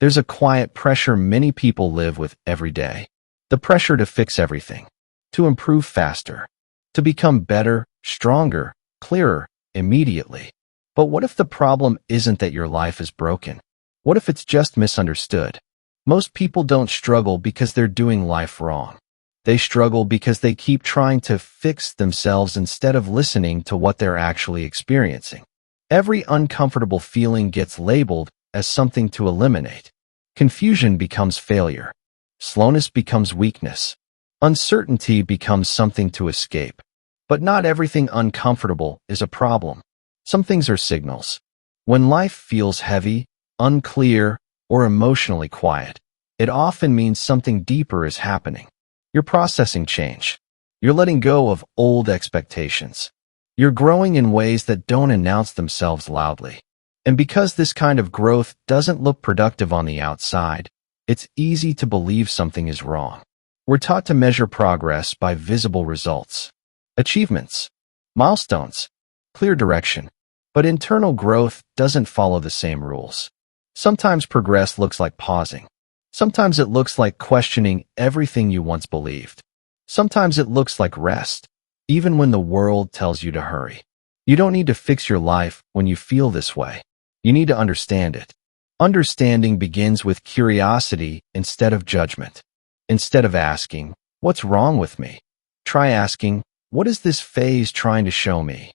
There's a quiet pressure many people live with every day. The pressure to fix everything, to improve faster, to become better, stronger, clearer, immediately. But what if the problem isn't that your life is broken? What if it's just misunderstood? Most people don't struggle because they're doing life wrong. They struggle because they keep trying to fix themselves instead of listening to what they're actually experiencing. Every uncomfortable feeling gets labeled as something to eliminate. Confusion becomes failure. Slowness becomes weakness. Uncertainty becomes something to escape. But not everything uncomfortable is a problem. Some things are signals. When life feels heavy, unclear, or emotionally quiet, it often means something deeper is happening. You're processing change. You're letting go of old expectations. You're growing in ways that don't announce themselves loudly. And because this kind of growth doesn't look productive on the outside, it's easy to believe something is wrong. We're taught to measure progress by visible results, achievements, milestones, clear direction. But internal growth doesn't follow the same rules. Sometimes progress looks like pausing. Sometimes it looks like questioning everything you once believed. Sometimes it looks like rest, even when the world tells you to hurry. You don't need to fix your life when you feel this way. You need to understand it. Understanding begins with curiosity instead of judgment. Instead of asking, "What's wrong with me?" try asking, "What is this phase trying to show me?"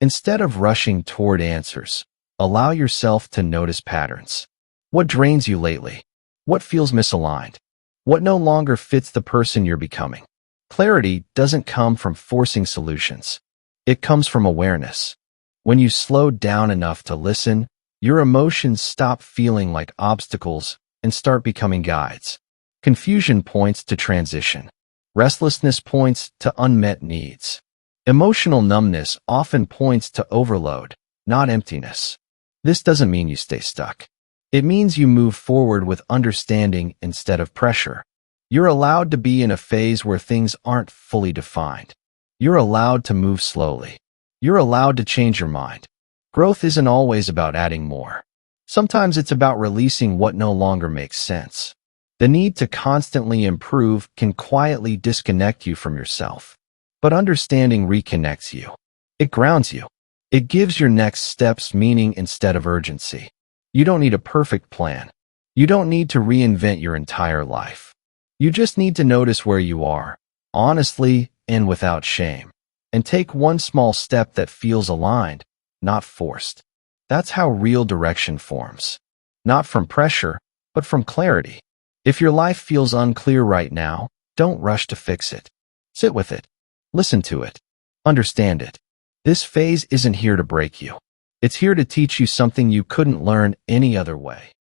Instead of rushing toward answers, allow yourself to notice patterns. What drains you lately? What feels misaligned? What no longer fits the person you're becoming? Clarity doesn't come from forcing solutions. It comes from awareness. When you slow down enough to listen, your emotions stop feeling like obstacles and start becoming guides. Confusion points to transition. Restlessness points to unmet needs. Emotional numbness often points to overload, not emptiness. This doesn't mean you stay stuck. It means you move forward with understanding instead of pressure. You're allowed to be in a phase where things aren't fully defined. You're allowed to move slowly. You're allowed to change your mind. Growth isn't always about adding more. Sometimes it's about releasing what no longer makes sense. The need to constantly improve can quietly disconnect you from yourself. But understanding reconnects you. It grounds you. It gives your next steps meaning instead of urgency. You don't need a perfect plan. You don't need to reinvent your entire life. You just need to notice where you are, honestly and without shame, and take one small step that feels aligned, not forced. That's how real direction forms. Not from pressure, but from clarity. If your life feels unclear right now, don't rush to fix it. Sit with it. Listen to it. Understand it. This phase isn't here to break you. It's here to teach you something you couldn't learn any other way.